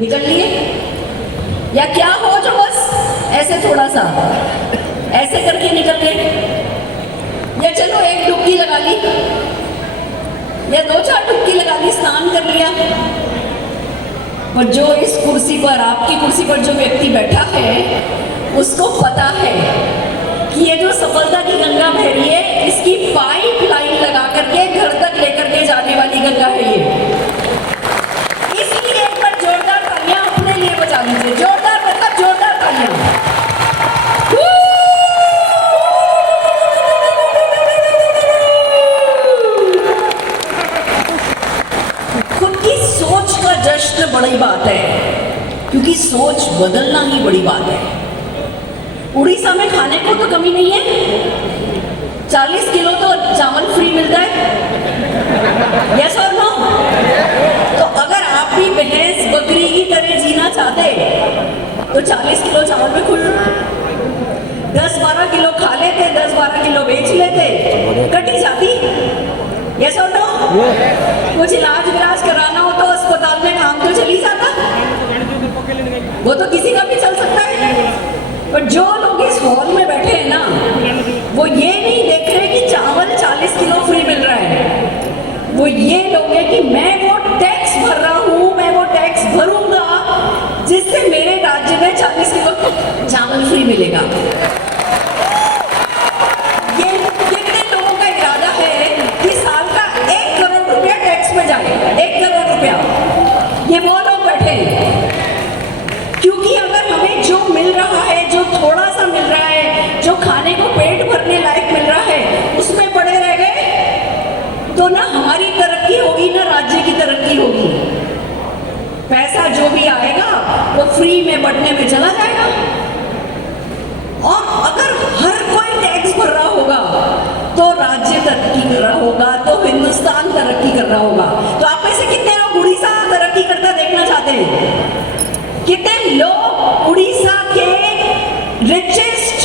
निकल लिए या क्या हो जो बस ऐसे थोड़ा सा ऐसे करके निकल गए, या चलो एक डुबकी लगा ली या 2-4 डुबकी लगा ली, स्नान कर लिया। और जो इस कुर्सी पर, आपकी कुर्सी पर जो व्यक्ति बैठा है, उसको पता है कि ये जो सफलता की गंगा बह रही है, इसकी पाइप लाइन लगा करके घर तक लेकर के जाने वाली गंगा है ये। इसलिए एक बार जोरदार तालियां अपने लिए बजा लीजिए, जोरदार मतलब जोरदार तालियां। खुद की सोच का जश्न बड़ी बात है, क्योंकि सोच बदलना ही बड़ी बात है। उड़ीसा में खाने को तो कमी नहीं है, 40 किलो तो चावल फ्री मिलता है, यस और नो? तो अगर आप भी भैंस बकरी की तरह जीना चाहते तो 40 किलो चावल में खुल 10-12 किलो खा लेते, 10-12 किलो बेच लेते, कटी जाती, यस और नो? कुछ इलाज विलाज कराना हो तो अस्पताल में काम तो चली जाता, वो तो किसी का भी चल सकता है। पर जो लोग इस हॉल में बैठे हैं ना, वो ये नहीं देख रहे कि चावल 40 किलो फ्री मिल रहा है, वो ये लोग हैं कि मैं वो टैक्स भर रहा हूँ, मैं वो टैक्स भरूंगा जिससे मेरे राज्य में 40 किलो चावल फ्री मिलेगा। ये कितने लोगों का इरादा है कि साल का 1 करोड़ रुपया टैक्स में जाए, 1 करोड़ रुपया? ये वो लोग बैठे हैं। क्योंकि अगर हमें जो मिल रहा है, जो थोड़ा सा मिल रहा है, जो खाने को पेट भरने लायक मिल रहा है, उसमें पड़े रह गए तो ना हमारी तरक्की होगी ना राज्य की तरक्की होगी। पैसा जो भी आएगा वो फ्री में बढ़ने में चला जाएगा। और अगर हर कोई टैक्स भर रहा होगा तो राज्य तरक्की कर रहा होगा, तो हिंदुस्तान तरक्की कर रहा होगा। तो आप में से कितने लोग उड़ीसा तरक्की करता देखना चाहते हैं? कितने लोग उड़ीसा के रिचेस्ट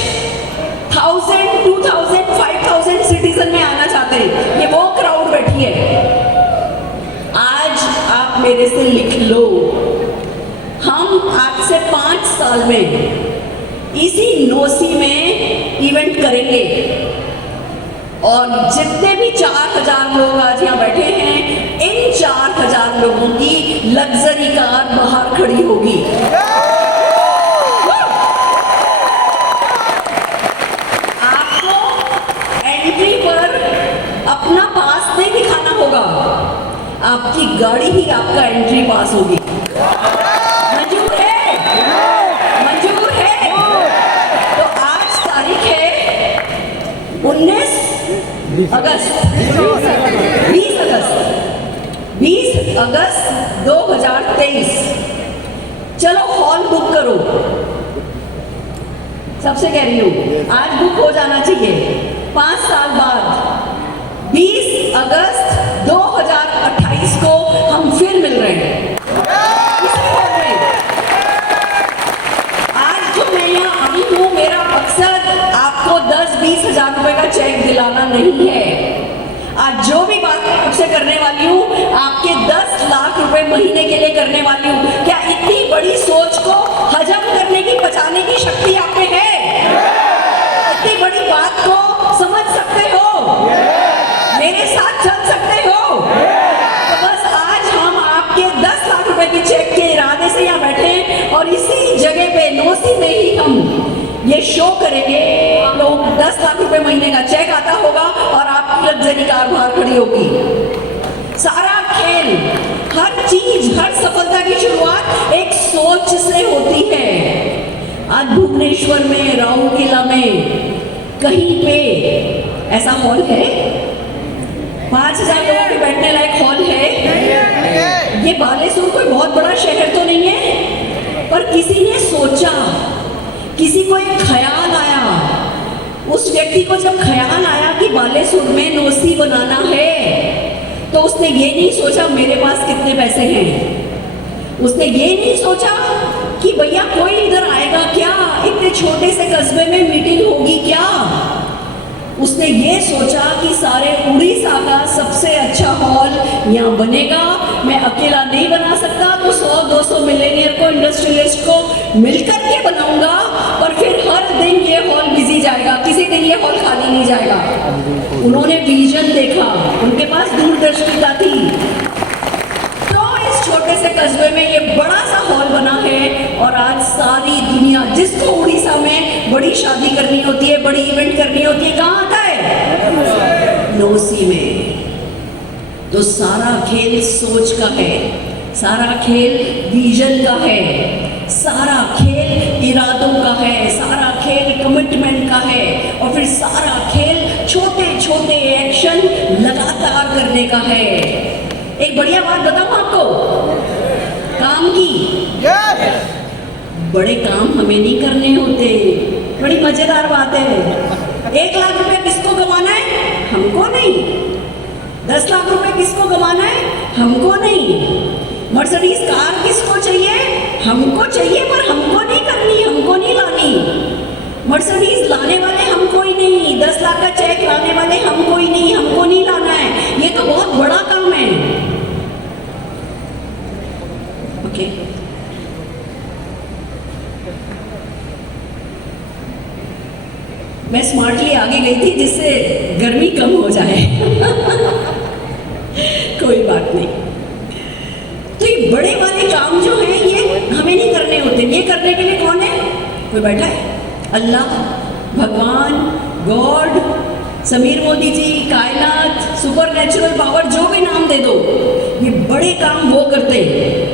1000, 2000, 5000 सिटीजन में आना चाहते हैं? ये वो क्राउड बैठी है। आज आप मेरे से लिख लो, हम आज से 5 साल में इसी नोसी में इवेंट करेंगे और जितने भी 4000 लोग आज यहाँ बैठे हैं, इन 4000 लोगों की लग्जरी कार बाहर खड़ी होगी। आपको एंट्री पर अपना पास नहीं दिखाना होगा, आपकी गाड़ी ही आपका एंट्री पास होगी। मंजूर है? मंजूर है? तो आज तारीख है 19 अगस्त, 20 अगस्त 2023। चलो हॉल बुक करो, सबसे कह रही हूँ आज बुक हो जाना चाहिए। 5 साल बाद 20 अगस्त 2028 को हम फिर मिल रहे हैं। आज जो मैं यहाँ आई हूँ, मेरा मकसद आपको 10-20 हजार रुपए का चेक दिलाना नहीं है। आज जो भी बात मैं आपसे करने वाली हूँ, आपके 10 लाख रुपए महीने के लिए करने वाली हूँ। क्या इतनी बड़ी सोच को हजम करने की, पचाने की शक्ति आप में है? इतनी बड़ी बात को समझ सकते हो? मेरे साथ चल सकते हो? तो बस आज हम आपके 10 लाख रुपए की चेक के इरादे से यहाँ बैठे और इसी जगह पे नोसी में ही हम ये शो करेंगे। लोग 10 लाख रुपए महीने का चेक आता होगा और आपकी लग्जरी कार बाहर खड़ी होगी। सारा खेल, हर चीज, हर सफलता की शुरुआत एक सोच से होती है। आज भुवनेश्वर में, राउरकेला में कहीं पे ऐसा हॉल है? 5000 लोगों के बैठने लायक हॉल है? ये बालेश्वर कोई बहुत बड़ा शहर तो नहीं है, पर किसी ने सोचा, किसी को एक ख्याल आया। उस व्यक्ति को जब ख्याल आया कि बालेश्वर में नोसी बनाना है, तो उसने ये नहीं सोचा मेरे पास कितने पैसे हैं, उसने ये नहीं सोचा कि भैया कोई इधर आएगा क्या, इतने छोटे से कस्बे में मीटिंग होगी क्या। उसने ये सोचा कि सारे उड़ीसा का सबसे अच्छा हॉल यहाँ बनेगा, मैं अकेला नहीं बना सकता, तो 100-200 मिलेनियर को, इंडस्ट्रियलिस्ट को मिलकर के बनाऊंगा, और फिर हर दिन ये हॉल बिजी जाएगा, किसी दिन ये हॉल खाली नहीं जाएगा। उन्होंने विजन देखा, उनके पास दूरदर्शिता थी। छोटे से कस्बे में ये बड़ा सा हॉल बना है, और आज सारी दुनिया, जिसको उड़ीसा में बड़ी शादी करनी होती है, बड़ी इवेंट करनी होती है, कहाँ आता है? नौसी में। तो सारा खेल सोच का है, सारा खेल विजन का है, सारा खेल इरादों का है, सारा खेल कमिटमेंट का है, और फिर सारा खेल छोटे छोटे एक्शन लगातार करने का है। एक बढ़िया बात बताऊं आपको काम की, बड़े काम हमें नहीं करने होते। बड़ी मजेदार बात है। 1 लाख रुपए किसको कमाना है? हमको नहीं। 10 लाख रुपए किसको कमाना है? हमको नहीं। मर्सिडीज कार किसको चाहिए? हमको चाहिए, पर हमको नहीं करनी, हमको नहीं लानी। मर्सिडीज लाने वाले हम कोई नहीं, 10 लाख का चेक लाने वाले हम कोई नहीं, हमको नहीं लाना है। ये तो बहुत बड़ा काम है। ओके, मैं स्मार्टली आगे गई थी जिससे गर्मी कम हो जाए। कोई बात नहीं। तो ये बड़े वाले काम जो हैं ये हमें नहीं करने होते। ये करने के लिए कौन है? कोई बैठा है? अल्लाह, भगवान, गॉड, समीर मोदी जी, कायनात, सुपर नेचुरल पावर, जो भी नाम दे दो, ये बड़े काम वो करते हैं।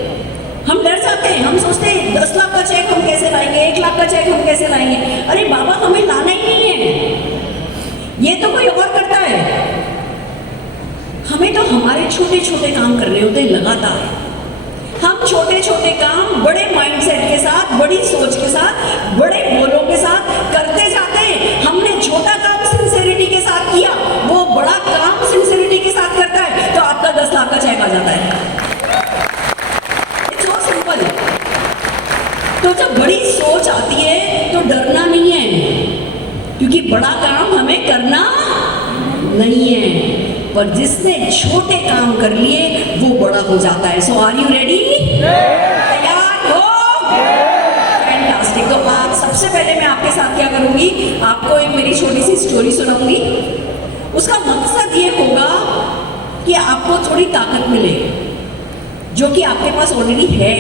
हम डर जाते हैं, हम सोचते हैं 10 लाख का चेक हम कैसे लाएंगे, 1 लाख का चेक हम कैसे लाएंगे। अरे बाबा, हमें लाना ही नहीं है, ये तो कोई और करता है। हमें तो हमारे छोटे छोटे काम करने होते हैं लगातार। हम छोटे छोटे काम बड़े माइंडसेट के साथ, बड़ी सोच के साथ, बड़े गोलों के साथ करते जाते हैं। हमने छोटा काम सिंसियरिटी के साथ किया, वो बड़ा काम सिंसियरिटी के साथ करता है, तो आपका 10 लाख का चेक आ जाता है। It's so simple. तो जब बड़ी सोच आती है तो डरना नहीं है, क्योंकि बड़ा काम हमें करना नहीं है, पर जिसने छोटे काम कर लिए वो बड़ा हो जाता है। सो आर यू रेडी? तैयार हो? फैंटास्टिक। तो आज सबसे पहले मैं आपके साथ क्या करूंगी, आपको एक मेरी छोटी सी स्टोरी सुनाऊंगी। उसका मकसद ये होगा कि आपको थोड़ी ताकत मिले, जो कि आपके पास ऑलरेडी है।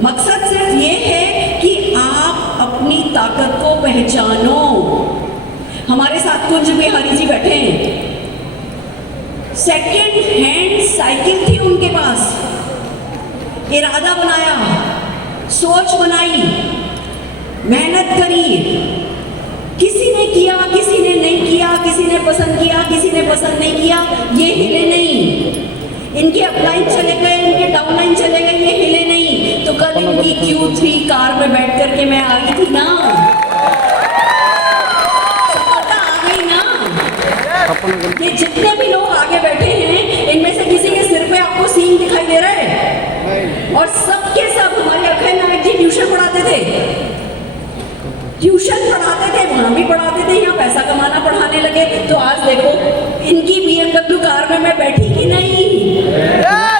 मकसद सिर्फ ये है कि आप अपनी ताकत को पहचानो। हमारे साथ कुंज बिहारी जी बैठे हैं, सेकेंड हैंड साइकिल थी उनके पास। इरादा बनाया, सोच बनाई, मेहनत करी, किसी ने किया, किसी ने नहीं किया, किसी ने पसंद किया, किसी ने पसंद नहीं किया, ये हिले नहीं। इनके अपलाइन चले गए, इनके डाउनलाइन चले गए, ये हिले नहीं। तो कल इनकी Q3 कार में बैठ करके मैं आई थी ना, सफलता आ गई ना। ये जितने भी लोग आगे बैठे हैं, इनमें से किसी के सिर पे आपको सींग दिखाई दे रहा है? और सबके सब हमारे अक्षय नायक जी ट्यूशन पढ़ाते थे, ट्यूशन पढ़ाते थे, वहां भी पढ़ाते थे, यहाँ पैसा कमाना पढ़ाने लगे। तो आज देखो इनकी BMW कार में मैं बैठी कि नहीं।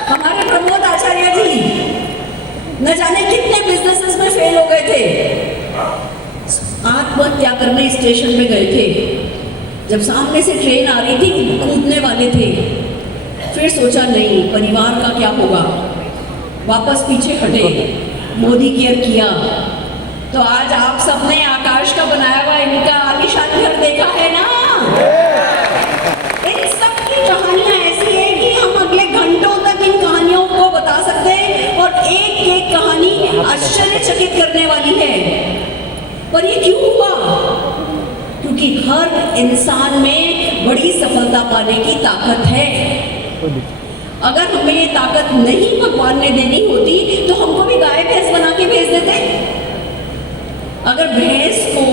हमारे प्रमोद आचार्य जी न जाने कितने बिजनेसेस में फेल हो गए थे, आत्महत्या करने स्टेशन पे गए थे। जब सामने से ट्रेन आ रही थी, कूदने वाले थे, फिर सोचा नहीं, परिवार का क्या होगा, वापस पीछे हटे, मोदी केयर किया। तो आज आप सबने आकाश का बनाया हुआ इनका आलीशान घर देखा है ना। इन सब की कहानियां ऐसी है कि हम अगले घंटों तक इन कहानियों को बता सकते हैं, और एक एक कहानी आश्चर्यचकित करने वाली है। पर ये क्यों हुआ? क्योंकि हर इंसान में बड़ी सफलता पाने की ताकत है। अगर हमें ये ताकत नहीं भगवान ने देनी होती तो हमको भी गाय भैंस बना के भेज देते। अगर भैंस को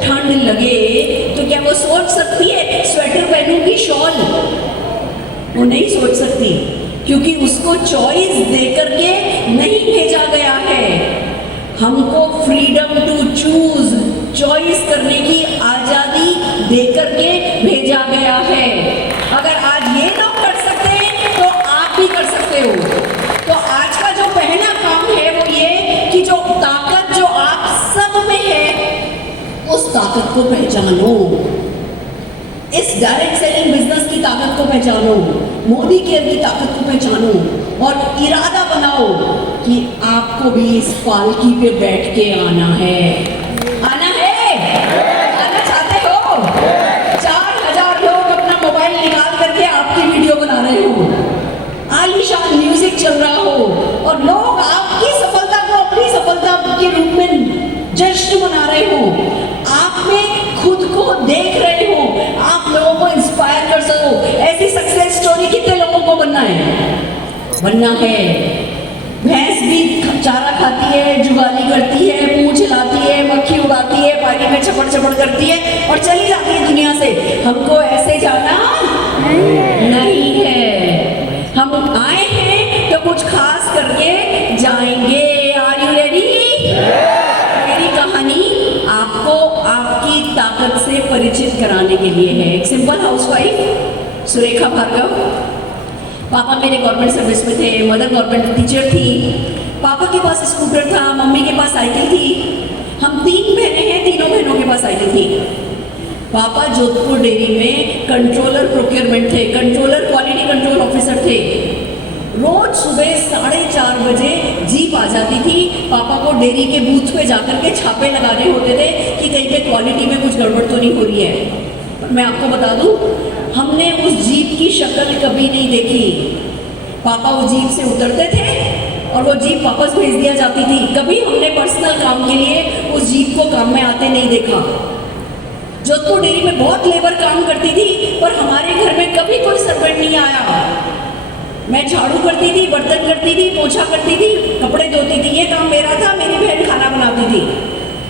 ठंड लगे तो क्या वो सोच सकती है स्वेटर पहनूंगी, शॉल? वो नहीं सोच सकती, क्योंकि उसको चॉइस देकर के नहीं भेजा गया है। हमको फ्रीडम टू चूज, चॉइस करने की आजादी देकर ताकत को पहचानो, इस डायरेक्ट सेलिंग बिजनेस की ताकत को पहचानो, मोदी केयर की ताकत को पहचानो और इरादा बनाओ कि आपको भी इस पालकी पे बैठ के आना है। आना है? आना चाहते हो? 4000 लोग अपना मोबाइल निकाल करके आपकी वीडियो बना रहे हो, आलीशान म्यूजिक चल रहा हो और लोग आपकी सफलता को अपनी सफलता के रूप में जश्न मना रहे हो, आप में खुद को देख रहे हो, आप लोगों को इंस्पायर कर सको। ऐसी सक्सेस स्टोरी कितने लोगों को बनना है? भैंस भी चारा खाती है, जुगाली करती है, पूंछ हिलाती है, मक्खी उड़ाती है, पानी में छपड़ छपड़ करती है और चली जाती है दुनिया से। हमको ऐसे जाना नहीं है, हम आए हैं तो कुछ खास करके जाएंगे। Are you ready? मेरी कहानी आपको आपकी ताकत से परिचित कराने के लिए है। एक सिंपल हाउसवाइफ सुरेखा भार्गव, पापा मेरे गवर्नमेंट सर्विस में थे, मदर गवर्नमेंट टीचर थी, पापा के पास स्कूटर था, मम्मी के पास साइकिल थी, हम 3 बहनें हैं, तीनों बहनों के पास साइकिल थी। पापा जोधपुर डेयरी में कंट्रोलर प्रोक्योरमेंट थे, कंट्रोलर क्वालिटी कंट्रोल ऑफिसर थे। रोज सुबह 4:30 बजे जीप आ जाती थी, पापा को डेयरी के बूथ पे जाकर के छापे लगाने होते थे कि कहीं पे क्वालिटी में कुछ गड़बड़ तो नहीं हो रही है। मैं आपको बता दूं, हमने उस जीप की शक्ल कभी नहीं देखी। पापा उस जीप से उतरते थे और वो जीप वापस भेज दिया जाती थी। कभी हमने पर्सनल काम के लिए उस जीप को काम में आते नहीं देखा। जोधपुर डेयरी में बहुत लेबर काम करती थी पर हमारे घर में कभी कोई सर्वेंट नहीं आया। मैं झाड़ू करती थी, बर्तन करती थी, पोछा करती थी, कपड़े धोती थी, ये काम मेरा था। मेरी बहन खाना बनाती थी।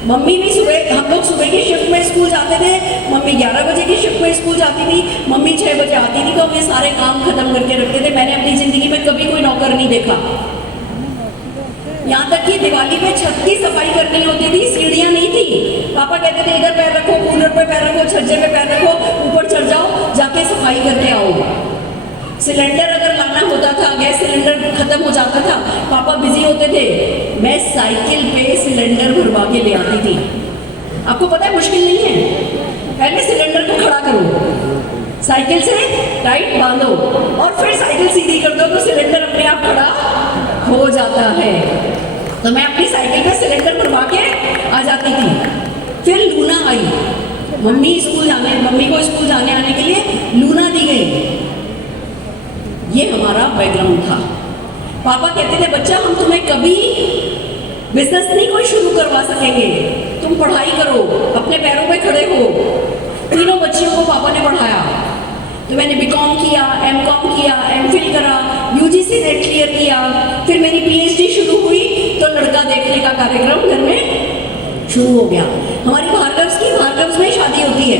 मम्मी भी सुबह, हम लोग सुबह की शिफ्ट में स्कूल जाते थे, मम्मी 11 बजे की शिफ्ट में स्कूल जाती थी, मम्मी 6 बजे आती थी, तो हम ये सारे काम खत्म करके रखते थे। मैंने अपनी जिंदगी में कभी कोई नौकर नहीं देखा। यहाँ तक कि दिवाली पे छत की सफाई करनी होती थी, सीढ़ियाँ नहीं थी। पापा कहते थे इधर पैर रखो, कूलर पे पैर रखो, छज्जे पे पैर रखो, ऊपर चढ़ जाओ, जाके सफाई करके आओ। सिलेंडर अगर लाना होता था, गैस सिलेंडर खत्म हो जाता था, पापा बिजी होते थे, मैं साइकिल पे सिलेंडर भरवा के ले आती थी। आपको पता है मुश्किल नहीं है, पहले सिलेंडर को खड़ा करो, साइकिल से टाइट बांधो और फिर साइकिल सीधी कर दो तो सिलेंडर अपने आप खड़ा हो जाता है। तो मैं अपनी साइकिल पे सिलेंडर भरवा के आ जाती थी। फिर लूना आई, मम्मी को स्कूल जाने आने के लिए लूना दी गई। ये हमारा बैकग्राउंड था। पापा कहते थे बच्चा हम तुम्हें कभी बिजनेस नहीं कोई शुरू करवा सकेंगे, तुम पढ़ाई करो, अपने पैरों पे खड़े हो। तीनों बच्चियों को पापा ने पढ़ाया, तो मैंने बीकॉम किया, एमकॉम किया, एमफिल करा, यूजीसी नेट क्लियर किया, फिर मेरी पीएचडी शुरू हुई तो लड़का देखने का कार्यक्रम घर में शुरू हो गया। हमारी भार्गव्स में शादी होती है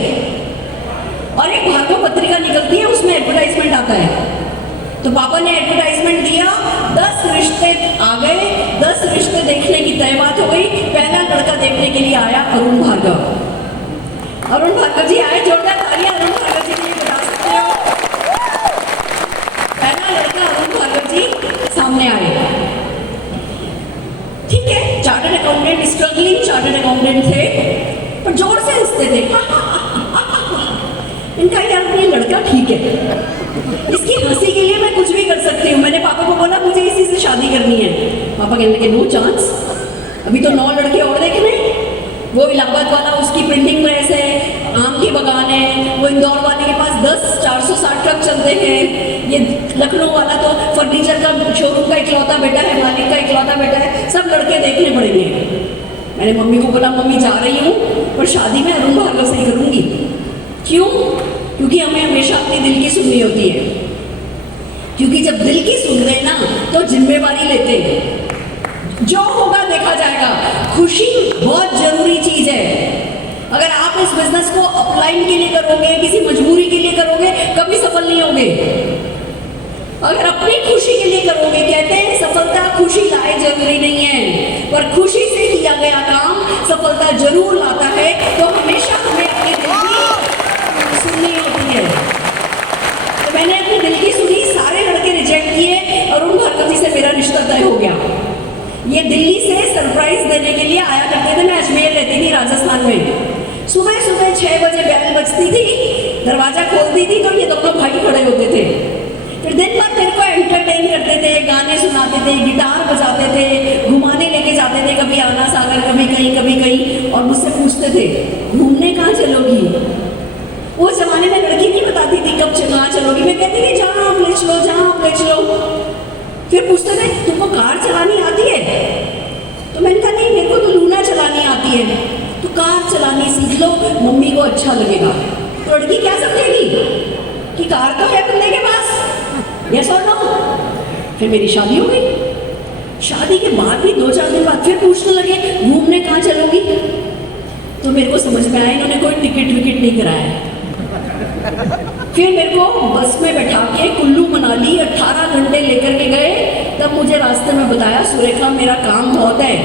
और एक भार्गव पत्रिका निकलती है, उसमें एडवर्टाइजमेंट आता है। तो पापा ने एडवर्टाइजमेंट दिया, 10 रिश्ते आ गए, 10 रिश्ते देखने की तय बात हो गई। पहला लड़का देखने के लिए आया अरुण भार्गव। अरुण भार्गव जी आए, जोरदार तालियां अरुण भार्गव जी के लिए बता सकते हो। पहला लड़का अरुण भार्गव जी सामने आए। ठीक है, chartered accountant, struggling chartered accountant थे पर जोर से हंसते थे। इनका यार ये लड़का ठीक है, इसकी हंसी के लिए मैं कुछ भी कर सकती हूँ। मैंने पापा को बोला मुझे इसी से शादी करनी है। पापा कहने लगे नो चांस, अभी तो 9 लड़के और देखने। वो इलाहाबाद वाला उसकी प्रिंटिंग प्रेस है, आम के बगान है, वो इंदौर वाले के पास 460 ट्रक चलते हैं, ये लखनऊ वाला तो फर्नीचर का शोरूम का इकलौता बेटा है, मालिक का इकलौता बेटा है, सब लड़के देखने पड़ेंगे। मैंने मम्मी को बोला मम्मी जा रही हूँ पर शादी में अरुण भार्गव से ही करूँगी। क्यों? क्योंकि हमें हमेशा अपने दिल की सुननी होती है, क्योंकि जब दिल की सुनते हैं ना तो जिम्मेवारी लेते हैं, जो होगा देखा जाएगा। खुशी बहुत जरूरी चीज है। अगर आप इस बिजनेस को अपलाइन के लिए करोगे, किसी मजबूरी के लिए करोगे, कभी सफल नहीं होगे। अगर अपनी खुशी के लिए करोगे, कहते हैं सफलता खुशी लाए जरूरी नहीं है, पर खुशी से किया गया काम सफलता जरूर लाता है। तो हमेशा हमें अपने दिल की सुननी होती है। तो मैंने अपने दिल की सुनी, सारे लड़के रिजेक्ट किए, अरुण भार्गव जी से मेरा रिश्ता तय हो गया। ये दिल्ली से सरप्राइज देने के लिए आया करते थे, मैं अजमेर रहती थी राजस्थान में, सुबह सुबह 6 बजे बेल बजती थी, दरवाजा खोलती थी तो ये दोनों भाई खड़े होते थे। फिर दिन भर मेरे को एंटरटेन करते थे, गाने सुनाते थे, गिटार बजाते थे, घुमाने लेके जाते थे, कभी आना सागर, कभी कहीं, और मुझसे पूछते थे घूमने कहाँ चलोगी। वो जमाने में लड़की नहीं बताती थी कब कहाँ चलोगी, मैं कहती थी जहाँ आप ले चलो, जहाँ आप ले चलो। फिर पूछते थे तुमको कार चलानी आती है? तो मैंने कहा नहीं, मेरे को तो लूना चलानी आती है। तो कार चलानी सीख लो, मम्मी को अच्छा लगेगा। तो लड़की क्या समझेगी कि कार तो है बंदे के पास, यस और नो। फिर मेरी शादी हो गई। शादी के बाद भी 2-4 दिन बाद फिर पूछने लगे घूमने कहाँ चलोगी। तो मेरे को समझ में आया इन्होंने कोई टिकट विकेट नहीं कराया। फिर मेरे को बस में बैठा के कुल्लू मनाली 18 घंटे लेकर के गए। तब मुझे रास्ते में बताया सुरेखा मेरा काम बहुत है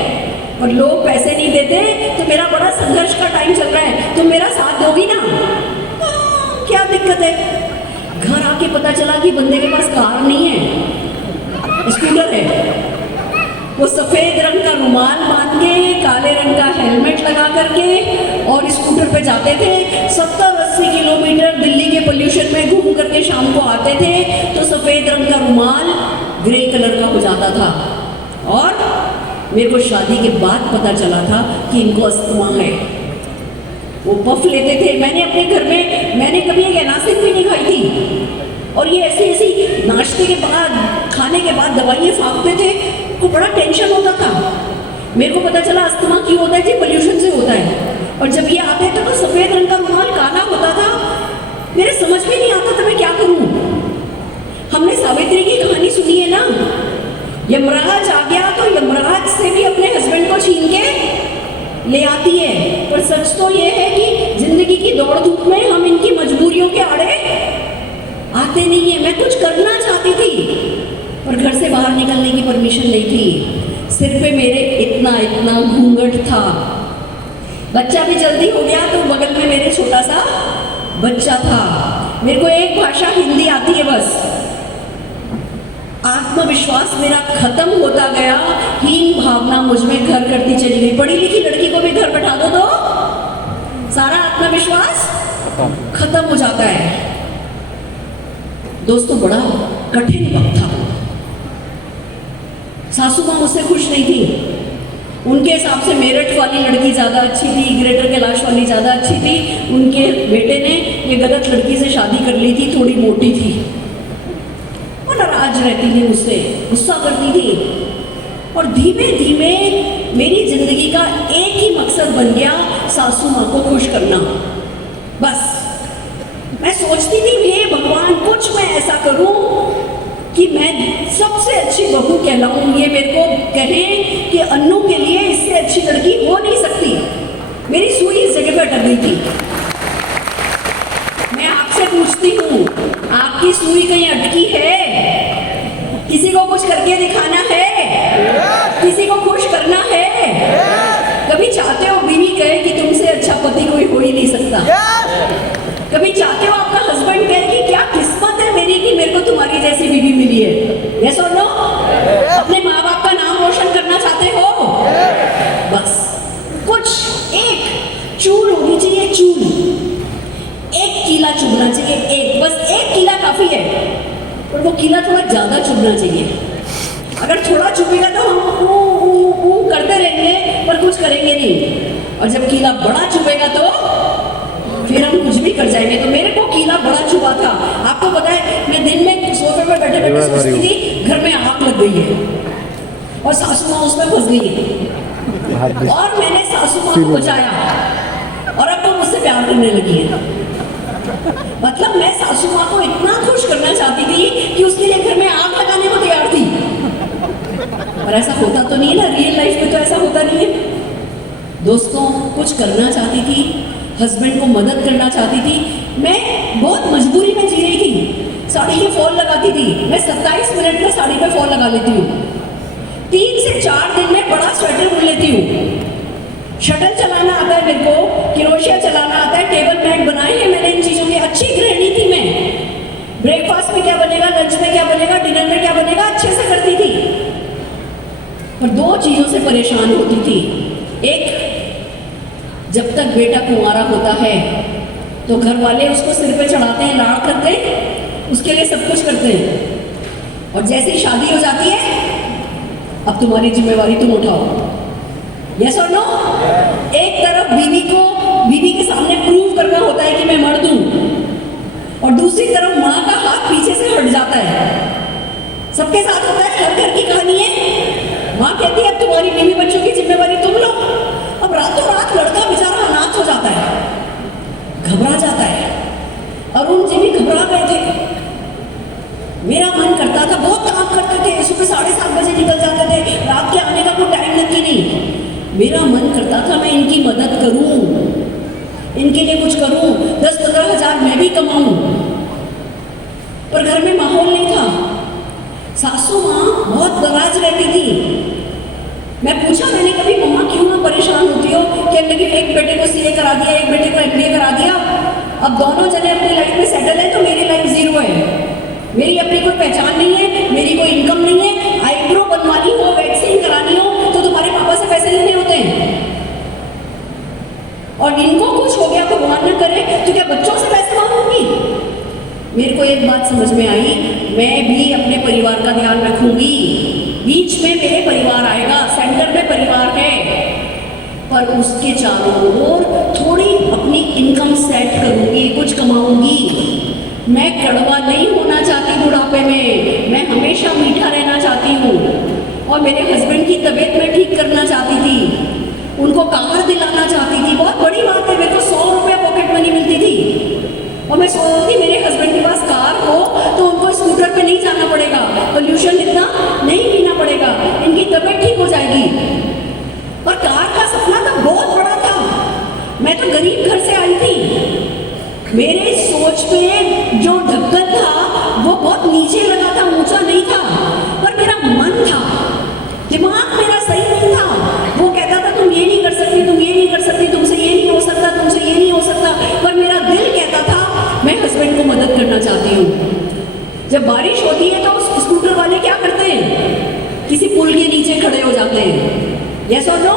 और लोग पैसे नहीं देते, तो मेरा बड़ा संघर्ष का टाइम चल रहा है, तुम मेरा साथ दोगी ना? क्या दिक्कत है? घर आके पता चला कि बंदे के पास कार नहीं है, स्कूटर है। वो सफेद रंग का रुमाल बांध के, काले रंग का हेलमेट लगा करके और स्कूटर पे जाते थे। 70-80 किलोमीटर दिल्ली के पोल्यूशन में घूम करके शाम को आते थे तो सफेद रंग का रुमाल ग्रे कलर का हो जाता था। और मेरे को शादी के बाद पता चला था कि इनको अस्थमा है। वो पफ लेते थे। मैंने अपने घर में मैंने कभी एक एनासिड भी नहीं खाई थी, और ये ऐसी ऐसी नाश्ते के बाद, खाने के बाद दवाइयाँ फाँकते थे। को बड़ा टेंशन होता था। मेरे को पता चला अस्थमा क्यों होता है जी, पोल्यूशन से होता है। और जब ये आते थे तो सफ़ेद रंग का रुमाल काला होता था। मेरे समझ में नहीं आता था मैं क्या करूँ। हमने सावित्री की कहानी सुनी है ना, यमराज आ गया तो यमराज से भी अपने हस्बैंड को छीन के ले आती है। पर सच तो ये है कि जिंदगी की दौड़ धूप में हम इनकी मजबूरियों के आड़े आते नहीं है। मैं कुछ करना चाहती थी पर घर से बाहर निकलने की परमिशन नहीं थी। सिर पे मेरे इतना घूंघट था। बच्चा भी जल्दी हो गया तो बगल में मेरे छोटा सा बच्चा था। मेरे को एक भाषा हिंदी आती है बस। आत्मविश्वास मेरा खत्म होता गया, हीन भावना मुझ में घर करती चली गई। पढ़ी लिखी लड़की को भी घर बैठा दो तो सारा आत्मविश्वास खत्म हो जाता है। दोस्तों बड़ा कठिन वक्त था। सासू माँ मुझसे खुश नहीं थी। उनके हिसाब से मेरठ वाली लड़की ज़्यादा अच्छी थी, ग्रेटर कैलाश वाली ज़्यादा अच्छी थी। उनके बेटे ने ये गलत लड़की से शादी कर ली थी, थोड़ी मोटी थी। वो नाराज रहती थी मुझसे, गुस्सा करती थी। और धीमे धीमे मेरी जिंदगी का एक ही मकसद बन गया, सासू माँ को खुश करना। बस मैं सोचती थी हे भगवान कुछ मैं ऐसा करूं कि मैं सबसे अच्छी बहू कहलाऊं। ये मेरे को कहें कि अन्नू के लिए इससे अच्छी लड़की हो नहीं सकती। मेरी सुई इस जगह पर अटक गई थी। मैं आपसे पूछती हूँ, आपकी सुई कहीं अटकी है? किसी को कुछ करके दिखाना है? किसी को खुश करना है? कभी चाहते हो बीवी कहे कि तुमसे अच्छा पति कोई हो ही नहीं सकता? कभी चाहते हो आपका हस्बैंड कहे कि क्या किस्मत है मेरी कि मेरे को तुम्हारी जैसी बीवी मिली है? यस और नो? अपने माँ बाप का नाम रोशन करना चाहते हो? बस कुछ एक चूल होनी चाहिए, चूल। एक कीला चुभना चाहिए, एक, बस एक कीला काफी है। पर वो कीला थोड़ा ज्यादा चुभना चाहिए। अगर थोड़ा चुभेगा तो हम ऊ करते रहेंगे पर कुछ करेंगे नहीं। और जब कीला बड़ा चुभेगा तो फिर हम कुछ भी कर जाएंगे। तो मेरे को कीला बड़ा चुभा था। आपको पता है मैं दिन में सोफे पर बैठे बैठे सोचती थी घर में आग लग गई है और सासू माँ उसमें फंस गई है। और मैंने सासू माँ को बचाया और अब तो मुझसे प्यार करने लगी है। मतलब मैं सासू माँ को इतना खुश करना चाहती थी कि उसके लिए घर में आग लगाने को तैयार थी। पर ऐसा होता तो नहीं है ना, रियल लाइफ में तो ऐसा होता नहीं है। दोस्तों कुछ करना चाहती थी, हस्बैंड को मदद करना चाहती थी। मैं बहुत मजबूरी में जी रही थी। साड़ी में फॉल लगाती थी। मैं 27 मिनट में साड़ी पे फॉल लगा लेती हूँ। 3 से 4 दिन में बड़ा स्वेटर बुन लेती हूँ। शटल चलाना आता है मेरे को, क्रोशिया चलाना आता है, टेबल मैट बनाए हैं मैंने इन चीज़ों की। अच्छी गृहिणी थी मैं। ब्रेकफास्ट में क्या बनेगा, लंच में क्या बनेगा, डिनर में क्या बनेगा, अच्छे से करती थी। पर 2 चीज़ों से परेशान होती थी। एक, जब तक बेटा कुंवारा होता है तो घर वाले उसको सिर पे चढ़ाते हैं, लाड़ करते हैं, उसके लिए सब कुछ करते हैं। और जैसे ही शादी हो जाती है, अब तुम्हारी जिम्मेवारी तुम उठाओ। यस और नो? एक तरफ बीवी के सामने प्रूव करना होता है कि मैं मर्द हूं, और दूसरी तरफ माँ का हाथ पीछे से हट जाता है। सबके साथ होता है, हर घर की कहानी है। माँ कहती है अब तुम्हारी बीवी बच्चों की जिम्मेवारी तुम लो। अब रातों रात लड़का बेचारा अनाथ हो जाता है, घबरा जाता है। अरुण जी भी घबरा गए थे। मेरा मन करता था, बहुत काम करते थे, सुबह 7:30 बजे निकल जाते थे, रात के आने का कोई टाइम नक्की नहीं। मेरा मन करता था मैं इनकी मदद करूं, इनके लिए कुछ करूं, 10-15 हज़ार मैं भी कमाऊं। पर घर में माहौल नहीं था। सासू माँ बहुत नाराज रहती थी। मैं पूछा, मैंने कभी मम्मा क्यों ना परेशान होती हो? कहने लगी एक बेटे को सीए करा दिया, एक बेटे को एमबीए करा दिया, अब दोनों जने अपनी लाइफ में सेटल है, तो मेरी लाइफ जीरो है। मेरी अपनी कोई पहचान नहीं है, मेरी कोई इनकम नहीं है। आईब्रो बनवानी हो, वैक्सीन करानी हो तो तुम्हारे पापा से पैसे लेने होते हैं, और इनको कुछ हो गया, भगवान न करे, तो क्या बच्चों से पैसे मांगूंगी? मेरे को एक बात समझ में आई, मैं भी अपने परिवार का ध्यान रखूंगी। बीच में मेरे परिवार आएगा, सेंटर में परिवार है, पर उसके चारों ओर थोड़ी अपनी इनकम सेट करूंगी, कुछ कमाऊंगी। मैं कड़वा नहीं होना चाहती बुढ़ापे में, मैं हमेशा मीठा रहना चाहती हूँ। और मेरे हस्बैंड की तबीयत मैं ठीक करना चाहती थी, उनको कार दिलाना चाहती थी। बहुत बड़ी बात है, मेरे को 100 रुपये पॉकेट मनी मिलती थी, और मैं सोचती मेरे हस्बैंड के पास कार हो तो उनको स्कूटर पे नहीं जाना पड़ेगा, पोल्यूशन इतना नहीं पीना पड़ेगा, इनकी तबीयत ठीक हो जाएगी। और कार का सपना तो बहुत बड़ा था। मैं तो गरीब घर से आई थी, मेरे सोच पे जो ढक्कन था वो बहुत नीचे लगा था, ऊंचा नहीं था। पर मेरा मन था, दिमाग मेरा सही नहीं था। वो कहता था तुम ये नहीं कर सकती, तुम ये नहीं कर सकती, तुमसे ये नहीं हो सकता, तुमसे ये नहीं हो सकता। पर मेरा दिल कहता था मैं हस्बैंड को मदद करना चाहती हूँ। जब बारिश होती है तो स्कूटर वाले क्या करते हैं? किसी पुल के नीचे खड़े हो जाते हैं। यस और नो?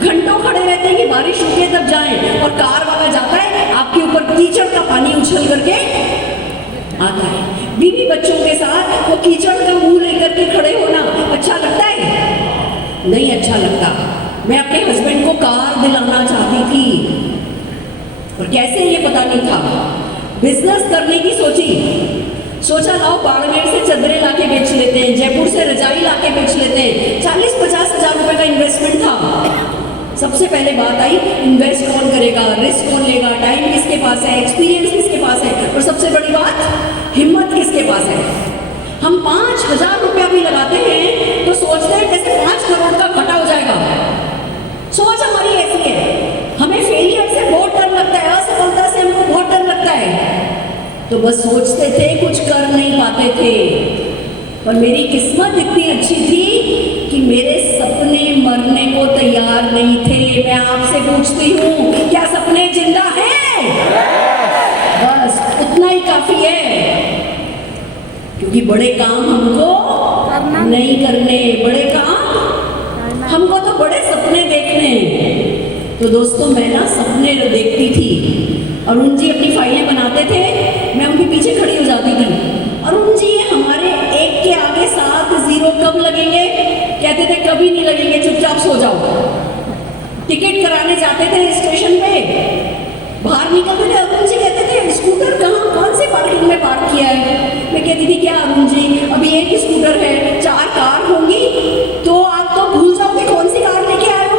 घंटों खड़े रहते हैं कि बारिश रुके तब जाएं, और कार वाला जाता है, आपके ऊपर कीचड़ का पानी उछल करके आता है। बीवी बच्चों के साथ वो कीचड़ का मुंह लेकर के खड़े होना अच्छा लगता है? नहीं अच्छा लगता। मैं अपने हस्बैंड को कार दिलाना चाहती थी, और कैसे ये पता नहीं था। बिजनेस करने की सोचा लाओ बाड़मेर से चद्दरें लाके बेच लेते हैं, जयपुर से रजाई लाके बेच लेते हैं। 40-50 हज़ार रुपए का इन्वेस्टमेंट था। सबसे पहले बात आई, इन्वेस्ट कौन करेगा, रिस्क कौन लेगा, टाइम किसके पास है, एक्सपीरियंस किसके पास है, और सबसे बड़ी बात हिम्मत किसके पास है। हम 5,000 रुपया भी लगाते हैं तो सोचते हैं जैसे 5 करोड़ का घाटा हो जाएगा। सोच हमारी ऐसी है। हमें फेलियर से बहुत डर लगता है, असफलता से हमको बहुत डर लगता है, तो बस सोचते थे, कुछ कर नहीं पाते थे। पर मेरी किस्मत इतनी अच्छी थी कि मेरे सपने मरने को तैयार नहीं थे। मैं आपसे पूछती हूँ, क्या सपने जिंदा हैं? बस उतना ही काफी है, क्योंकि बड़े काम हमको नहीं करने, बड़े काम हमको तो बड़े सपने देखने। तो दोस्तों मैं ना सपने देखती थी। अरुण जी अपनी फाइलें बनाते थे, मैं उनके पीछे खड़ी हो जाती थी। अरुण जी हमारे 1 के आगे 7 0 कब लगेंगे? कहते थे कभी नहीं लगेंगे, चुपचाप सो जाओ। टिकट कराने जाते थे स्टेशन पे, बाहर निकलते थे, अरुण जी कहते थे स्कूटर कहाँ, कौन सी पार्किंग में पार्क किया है? मैं कहती थी क्या अरुण जी, अभी 1 स्कूटर है, 4 कार होंगी, तो आप तो भूल जाओगे कौन सी कार लेके आए हो।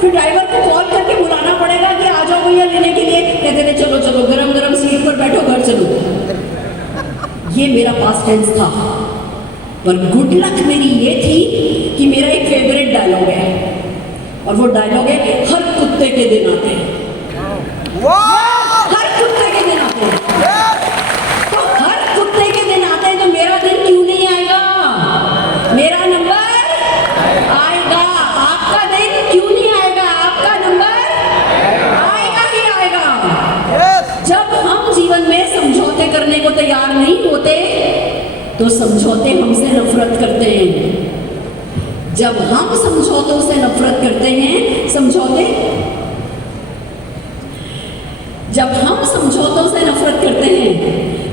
फिर ड्राइवर को कॉल करके बुलाना पड़ेगा कि आ जाओ भैया लेने के लिए। कहते थे चलो चलो गरम गरम सीट पर बैठो, घर चलो। ये मेरा पास्ट टेंस था। पर गुड लक मेरी ये थी कि मेरा एक फेवरेट डायलॉग है, और वो डायलॉग है हर कुत्ते के दिन आते हैं। हर कुत्ते के दिन आते हैं, तो हर कुत्ते के दिन आते हैं, तो मेरा दिन क्यों नहीं आएगा? मेरा नंबर आएगा। आपका दिन क्यों नहीं आएगा? आपका नंबर आएगा ही आएगा। जब हम जीवन में समझौते करने को तैयार नहीं होते तो समझौते हमसे नफरत करते हैं। जब हम समझौतों से नफरत करते हैं, समझौते हम समझौतों से नफरत करते हैं,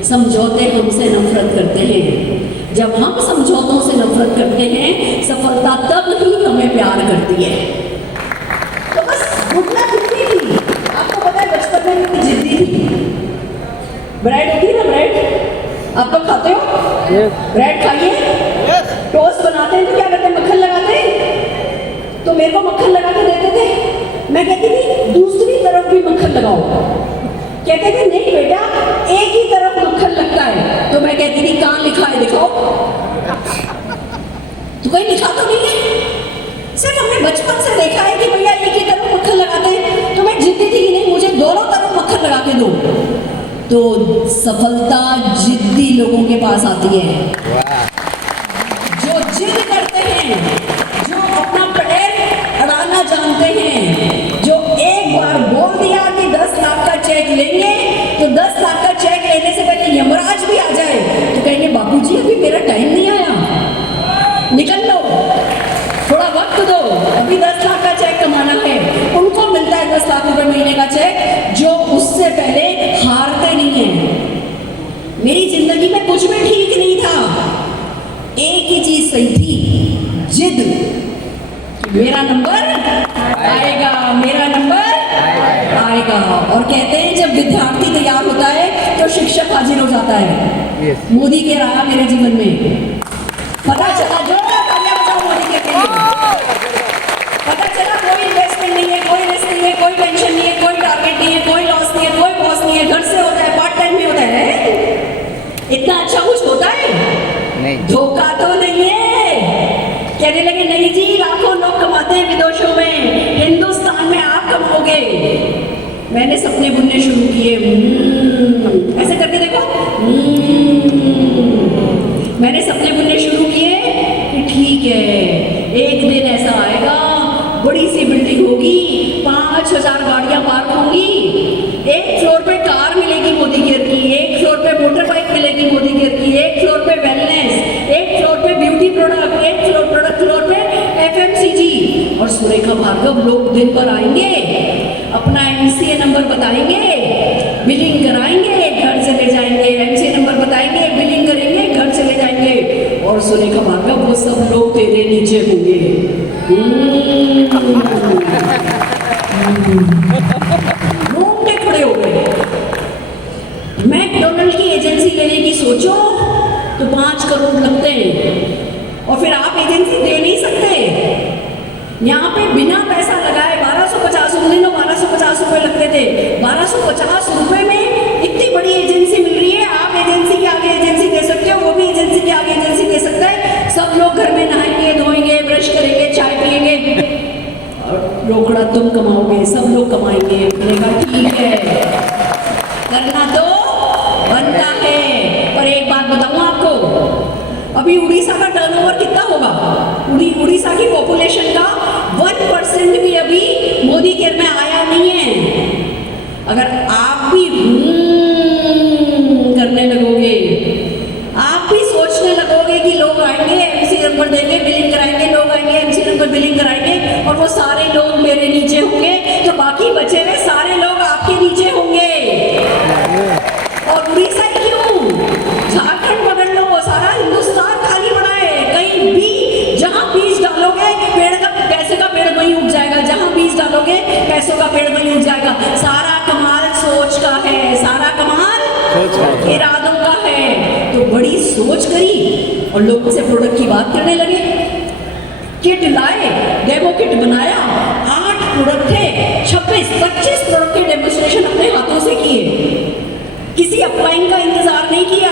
समझौते हमसे नफरत करते हैं। जब हम समझौतों से नफरत करते हैं, सफलता तब ही हमें प्यार करती है। तो बस घुटना जिद्दी थी। आपको पता है बचपन में मैं जिद्दी थी। ब्रेड होती है ना, ब्रेड आप लोग खाते हो? ब्रेड खाइए। टोस्ट बनाते हैं तो क्या करते हैं, मक्खन लगाते हैं। तो मेरे को मक्खन लगा के देते थे, मैं कहती थी दूसरी तरफ भी मक्खन लगाओ। कहते थे नहीं बेटा एक ही तरफ मक्खन लगता है। तो मैं कहती थी कहाँ लिखा है दिखाओ। तो कोई लिखा तो नहीं है, सिर्फ हमने बचपन से देखा है कि भैया एक ही तरफ मक्खन लगाते हैं। तो मैं जिद्दी थी कि नहीं मुझे दोनों तरफ मक्खन लगा के दो। तो सफलता जिद्दी लोगों के पास आती है, जो जिद करते हैं, जो अपना पैर अड़ाना जानते हैं, जो एक बार बोल दिया कि 10 लाख का चेक लेंगे, तो 10 लाख का चेक लेने से पहले यमराज भी आ जाए तो कहेंगे बापूजी अभी मेरा टाइम नहीं आया, निकल लो, थोड़ा वक्त दो, अभी 10 लाख का चेक कमाना है। उनको मिलता है 10 लाख रुपए महीने का चेक, जो उससे पहले हारते नहीं है। मेरी जिंदगी में कुछ भी ठीक नहीं था, एक ही चीज सही थी, जिद। मेरा नंबर आएगा, मेरा नंबर आएगा। और कहते हैं जब विद्यार्थी तैयार होता है तो शिक्षक हाजिर हो जाता है। मोदी के रहा मेरे जीवन में, पता चला जोरदार तालियां बजाओ मोदी के लिए। पता चला कोई इन्वेस्टमेंट नहीं है, कोई रिस्क नहीं है, कोई टेंशन नहीं है, कोई टारगेट नहीं है, कोई लॉस नहीं है, कोई बॉस नहीं है, घर से होता है, पार्ट टाइम में होता है। इतना अच्छा कुछ होता है नहीं, धोखा तो नहीं है। कहने लगे नहीं जी लाखों लोग कमाते हैं विदेशों में, हिंदुस्तान में आप कमाओगे। मैंने सपने बुनने शुरू किए, ऐसे करके देखो, मैंने सपने बुनने शुरू किए कि ठीक है एक दिन ऐसा आएगा, बड़ी सी बिल्डिंग होगी, 5000 गाड़ियां पार्क होंगी, एक फ्लोर पे कार मिलेगी मोदी केयर की, एक फ्लोर पे मोटर बाइक मिलेगी मोदी केयर की, एक फ्लोर पे वेलनेस, एक फ्लोर पे ब्यूटी प्रोडक्ट, एक फ्लोर पे एफएमसीजी। और सुरेखा भार्गव लोग दिन पर आएंगे, अपना एमसीए नंबर बताएंगे, बिलिंग कराएंगे, घर चले जाएंगे, एमसीए नंबर बताएंगे, बिलिंग करेंगे, घर चले जाएंगे। और सुरेखा भार्गव वो सब लोग तेरे नीचे होंगे। रोंगटे खड़े हो गए। मैकडोनल्ड की एजेंसी लेने की सोचो तो 5 करोड़ लगते हैं, और फिर आप एजेंसी दे नहीं सकते। यहाँ पे बिना पैसा लगाए 1250 1250 रुपए लगते थे। 1250 रुपए में इतनी बड़ी एजेंसी मिल रही है। आप एजेंसी के आगे एजेंसी दे सकते हो, वो भी एजेंसी के आगे एजेंसी दे सकता है। सब लोग घर में नहाएंगे, धोएंगे, ब्रश करेंगे, चाय पिएंगे, और रोकड़ा तुम कमाओगे, सब लोग कमाएंगे। मैंने कहा ठीक है, करना तो बनता है। पर एक बात बताऊं आपको, अभी उड़ीसा का टर्नओवर कितना होगा? उड़ीसा की पॉपुलेशन का 1% भी अभी मोदी केयर में आया नहीं है। अगर आप भी करने लगोगे, आप भी सोचने लगोगे कि लोग आएंगे एमसी नंबर देंगे, बिलिंग कराएंगे, लोग आएंगे एमसी नंबर बिलिंग कराएंगे, और वो सारे लोग मेरे नीचे होंगे, तो बाकी बचे हुए सारे लोग आपके नीचे होंगे। और उड़ीसा क्यों, झारखंड पकड़ लो, सारा हिंदुस्तान खाली पड़ा है। कहीं भी जहां बीज डालोगे पेड़ का, पैसे का पेड़ वहीं उग जाएगा, जहां बीज डालोगे पैसों का पेड़ वहीं उग जाएगा। सारा कमाल सोच का है, सारा कमाल इरादों का है। तो बड़ी सोच करी और लोगों से प्रोडक्ट की बात करने लगे। किट लाए, डेमो किट बनाया, 8 प्रोडक्ट थे, 26-25 प्रोडक्ट के डेमोस्ट्रेशन अपने हाथों से किए। किसी अपलाइन का इंतजार नहीं किया,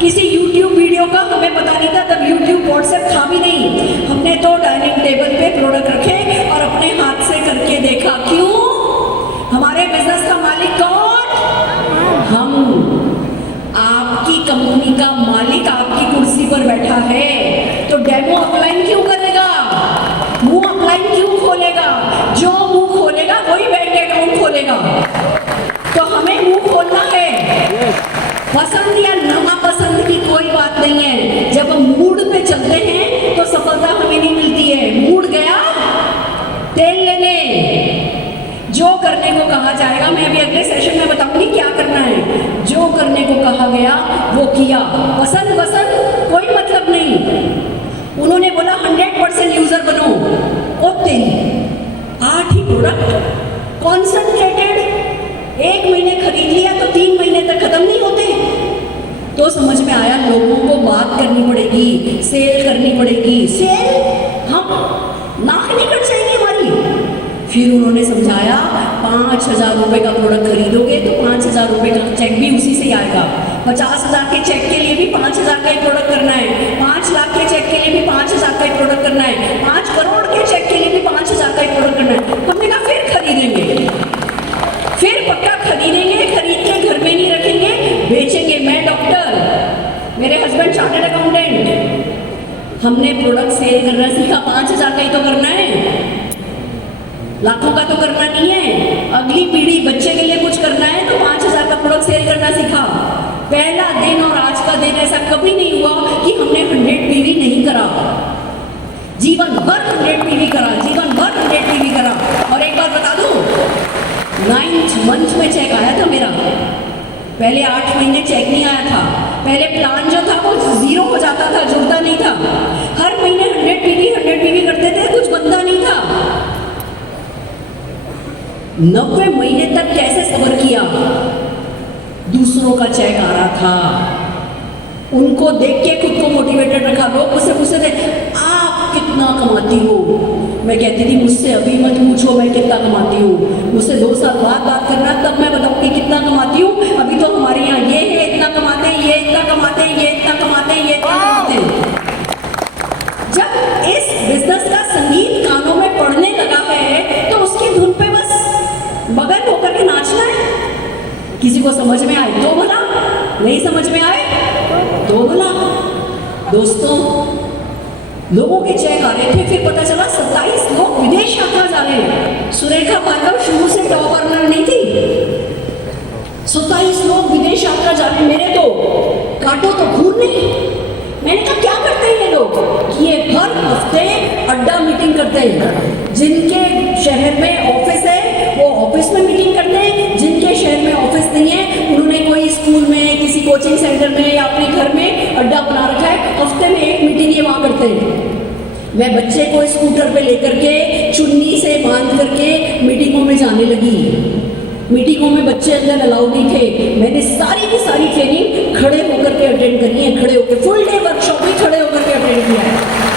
किसी YouTube वीडियो का हमें पता नहीं था, तब YouTube व्हाट्सएप था भी नहीं। हमने तो डाइनिंग टेबल पे प्रोडक्ट रखे और अपने हाथ से करके देखा। क्यों? हमारे बिजनेस का मालिक कौन? हम। आपकी कंपनी का मालिक आपकी कुर्सी पर बैठा है, तो डेमो अपलाइन क्यों करेगा? मुंह अपलाइन क्यों खोलेगा? जो मुंह खोलेगा वही बैंक अकाउंट खोलेगा। तो हमें मुंह खोलना है। पसंद या नापसंद की कोई बात नहीं है। जब हम मूड पे चलते हैं तो सफलता हमें नहीं मिलती है। मूड गया, तेल लेने, जो करने को कहा कहा जाएगा। मैं अभी अगले सेशन में बताऊंगी क्या करना है। जो करने को कहा गया वो किया। पसंद पसंद कोई मतलब नहीं। उन्होंने बोला 100% यूजर बनो। ओ तेरी 8 ही प्रोडक्ट कॉन्सेंट्रेटेड, 1 महीने खरीद लिया तो 3 महीने तक खत्म नहीं होते। तो समझ में आया लोगों को बात करनी पड़ेगी, सेल करनी पड़ेगी। सेल हम नाक नहीं कट जाएगी हमारी। फिर उन्होंने समझाया 5,000 रुपये का प्रोडक्ट खरीदोगे तो 5,000 रुपये का चेक भी उसी से आएगा। 50,000 के चेक के लिए भी 5,000 का ही प्रोडक्ट करना है। 5 लाख के चेक के लिए भी 5,000 का ही प्रोडक्ट करना है। 5 करोड़ के चेक के लिए भी 5,000 का ही प्रोडक्ट करना है। हमने कहा फिर खरीदेंगे, फिर पक्का खरीदेंगे, खरीद के घर में नहीं रखेंगे, बेचेंगे। मैं डॉक्टर, मेरे हस्बैंड चार्टर्ड अकाउंटेंट। हमने प्रोडक्ट सेल करना सीखा। 5,000 का ही तो करना है, लाखों का तो करना नहीं है। अगली पीढ़ी बच्चे के लिए कुछ करना है तो 5,000 का प्रोडक्ट सेल करना सीखा। पहला दिन और आज का दिन ऐसा कभी नहीं हुआ कि हमने 100 पीवी नहीं करा। जीवन भर 100 पीवी करा, जीवन भर 100 पीवी करा। और एक बात बता दूं, 9th मंथ में चेक आया था मेरा। पहले 8 महीने चेक नहीं आया था। पहले प्लान जो था वो 0 हो जाता था, जुड़ता नहीं था। हर महीने 100 पीवी करते थे, कुछ बनता नहीं था। 90 महीने तक कैसे सब्र किया। दूसरों का चेक आ रहा था, उनको देख के खुद को मोटिवेटेड रखा। लोग मुझसे पूछते थे आप कितना कमाती हो। मैं कहती थी मुझसे अभी मत पूछो मैं कितना कमाती हूँ, मुझसे 2 साल बाद बात करना, तब मैं बताऊंगी कितना कमाती हूँ। अभी तो हमारे यहाँ ये है इतना कमाते हैं, ये इतना कमाते हैं, ये इतना कमाते हैं, ये इतना कमाते हैं। जब इस बिजनेस का संगीत कानों में पड़ने लगा है तो उसकी धुन पे बस मगन होकर के नाचना है। किसी को समझ में आए तो भला, नहीं समझ में आए तो भला। दोस्तों, लोगों के चेक आ रहे थे, फिर पता चला 27 लोग विदेश यात्रा जा रहे हैं। सुरेखा भार्गव शुरू से टॉप अर्नर नहीं थी। 27 लोग विदेश यात्रा जा रहे हैं। मेरे तो काटो तो खून नहीं। मैंने कहा क्या करते हैं ये लोग कि ये हर हफ्ते अड्डा मीटिंग करते हैं। जिनके शहर में ऑफिस है वो ऑफिस में मीटिंग करते हैं, जिनके शहर में ऑफिस नहीं है उन्होंने कोई स्कूल में, किसी कोचिंग सेंटर में या अपने घर में अड्डा बना रखा है। हफ्ते में 1 मीटिंग ये वहाँ करते हैं। मैं बच्चे को स्कूटर पे लेकर के चुन्नी से बांध करके मीटिंगों में जाने लगी। मीटिंगों में बच्चे अंदर अलाउड नहीं थे। मैंने सारी की सारी ट्रेनिंग खड़े होकर के अटेंड करी है। खड़े होकर फुल डे वर्कशॉप भी खड़े होकर के अटेंड किया है।